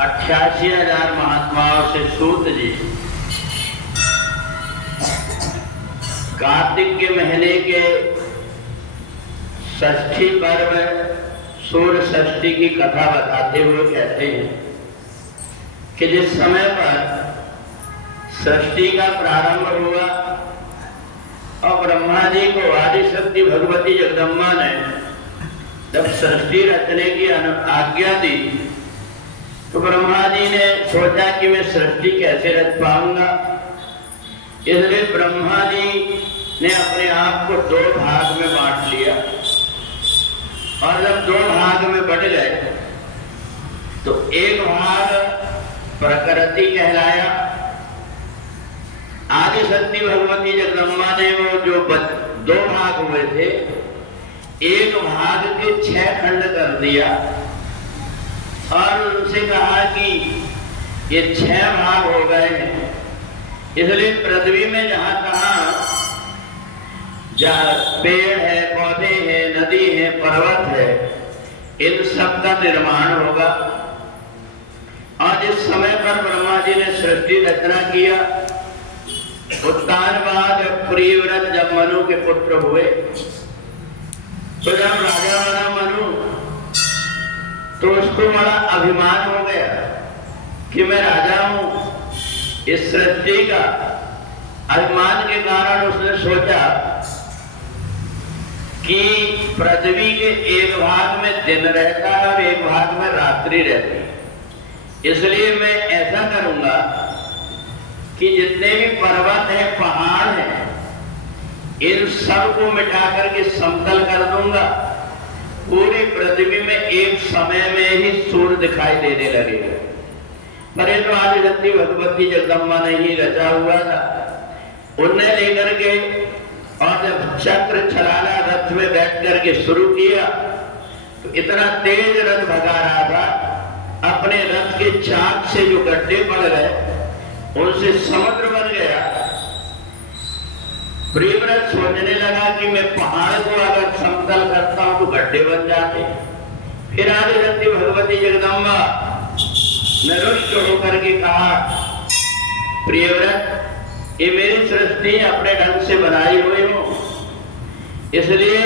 88,000 महात्माओं से सूत जी कार्तिक के महीने के षष्ठी पर्व सूर्य षष्ठी की कथा बताते हुए कहते हैं कि जिस समय पर सृष्टि का प्रारंभ हुआ और ब्रह्मा जी को आदि शक्ति भगवती जगदम्बा ने जब सृष्टि रचने की आज्ञा दी तो ब्रह्मा जी ने सोचा कि मैं सृष्टि कैसे रच पाऊंगा। इसलिए ब्रह्मा जी ने अपने आप को 2 भाग में बांट लिया और जब 2 भाग में बट गए तो एक भाग प्रकृति कहलाया। आदि शक्ति भगवती जगदम्बा ने वो जो 2 भाग हुए थे, एक भाग के 6 खंड कर दिया और उनसे कहा कि ये 6 भाग हो गए हैं। इसलिए पृथ्वी में जहाँ पेड़ है, पौधे हैं, नदी है, पर्वत है, इन सब का निर्माण होगा। और जिस समय पर ब्रह्मा जी ने सृष्टि रचना किया, उत्तान बाद प्रियव्रत जब मनु के पुत्र हुए तो जब राजा बना मनु तो उसको बड़ा अभिमान हो गया कि मैं राजा हूं। इस सृष्टि का अभिमान के कारण उसने सोचा कि पृथ्वी के एक भाग में दिन रहता है और एक भाग में रात्रि रहती है। इसलिए मैं ऐसा करूंगा कि जितने भी पर्वत हैं, पहाड़ हैं, इन सब को मिटा करके समतल कर दूंगा। पूरी पृथ्वी में एक समय में ही सूर्य दिखाई देने लगेगा। पर ये तो आदि शक्ति भगवती जगदम्बा ने ही रचा हुआ था। उन्हें लेकर के और जब चक्र चलाना रथ में बैठ करके शुरू किया तो इतना तेज रथ भगा रहा था, अपने रथ के चाक से जो गड्ढे पड़ गए उनसे समुद्र बन गया। प्रियव्रत सोचने लगा कि मैं पहाड़ को अगर समतल करता हूं तो गड्ढे बन जाते। फिर आदि शक्ति भगवती जगदम्बा ने रुष्ट होकर के कहा, प्रियव्रत, ये मेरी सृष्टि अपने ढंग से बनाई हुई हो, इसलिए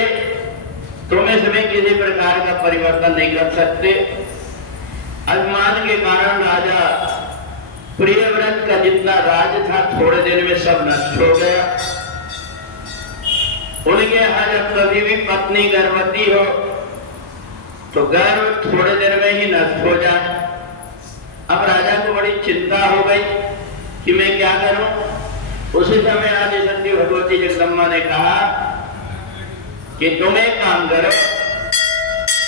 तुम इसमें किसी प्रकार का परिवर्तन नहीं कर सकते। अभिमान के कारण राजा प्रियव्रत का जितना राज था थोड़े दिन में सब नष्ट हो गया। उनके यहाँ जब कभी भी पत्नी गर्भवती हो तो गर्भ थोड़े दिन में ही नष्ट हो जाए। अब राजा को बड़ी चिंता हो गई कि मैं क्या करूं। उसी समय आदि शक्ति भगवती जगदम्बा ने कहा कि तुम एक काम करो,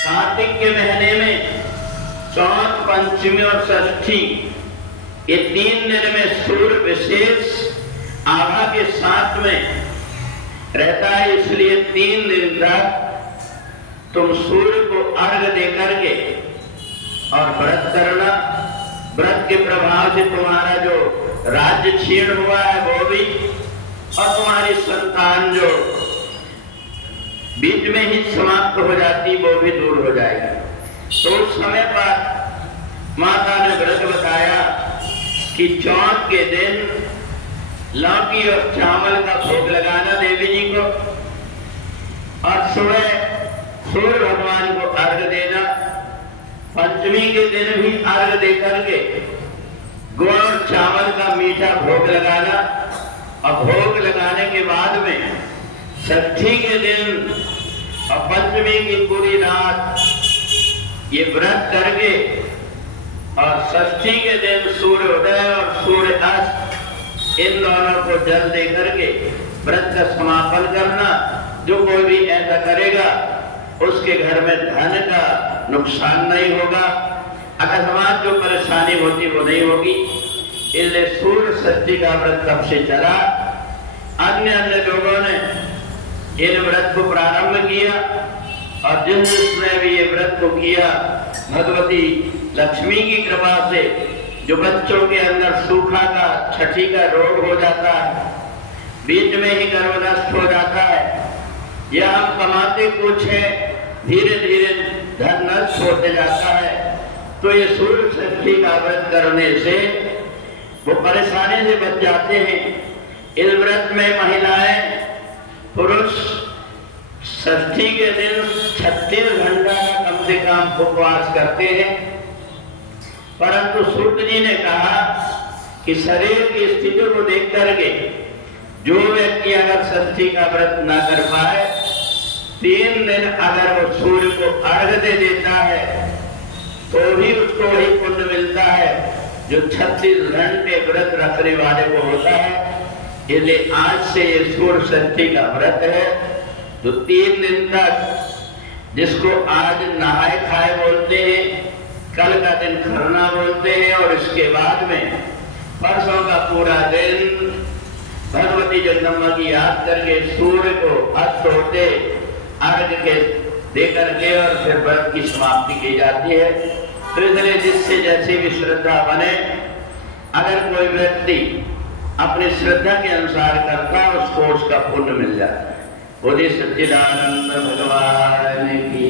कार्तिक के महीने में चौथ, पंचमी और षष्ठी, ये 3 दिन में सूर्य विशेष आभा के साथ में रहता है। इसलिए 3 दिन तक तुम सूर्य को अर्घ दे करके और व्रत करना। व्रत के प्रभाव से तुम्हारा जो राज्य क्षीण हुआ है वो भी, और तुम्हारी संतान जो बीच में ही समाप्त हो जाती वो भी दूर हो जाएगी। तो उस समय पर माता ने व्रत बताया कि चौथ के दिन लौकी और चावल का भोग लगाना देवी जी को, और सुबह सूर्य भगवान को अर्घ देना। पंचमी के दिन भी अर्घ दे करके गुड़ और चावल का मीठा भोग लगाना, और भोग लगाने के बाद में षष्ठी के दिन और पंचमी की पूरी रात ये व्रत करके और षष्ठी के दिन सूर्योदय और सूर्य अस्त, इन दोनों को जल दे करके व्रत का समापन करना। जो कोई भी ऐसा करेगा उसके घर में धन का नुकसान नहीं होगा, अकस्मात जो परेशानी होती वो नहीं होगी। इसलिए सूर्य षष्ठी का व्रत तब से चला। अन्य अन्य लोगों ने इन व्रत को प्रारंभ किया, और जिसने भी ये व्रत को किया, भगवती लक्ष्मी की कृपा से जो बच्चों के अंदर सूखा का, छठी का रोग हो जाता है, बीच में ही गर्भ नष्ट हो जाता है, या हम कमाते कुछ है, धीरे धीरे धन नष्ट होते जाता है, तो ये सूर्य षष्ठी का व्रत करने से वो परेशानी से बच जाते हैं। इस व्रत में महिलाएं पुरुष षष्ठी के दिन 36 घंटा का कम से कम उपवास करते हैं। परंतु सूत जी ने कहा कि शरीर की स्थिति को देख करके जो व्यक्ति अगर षष्ठी का व्रत न कर पाए, 3 दिन अगर वो सूर्य को अर्घ दे देता है तो भी उसको वही पुण्य मिलता है जो 36 घंटे व्रत रखने वाले को होता है। इसलिए आज से ये सूर्य षष्ठी का व्रत है, तो 3 दिन तक, जिसको आज नहाए खाए बोलते हैं, कल का दिन खरना बोलते हैं, और इसके बाद में परसों का पूरा दिन भगवती जगदम्बा की याद करके सूर्य को अस्त होते अर्घ के दे करके और फिर व्रत की समाप्ति की जाती है। तो इसलिए जिससे जैसी भी श्रद्धा बने, अगर कोई व्यक्ति अपनी श्रद्धा के अनुसार करता है उसको उसका पुण्य मिल जाता है। बोले सच्चिदानंद भगवान की।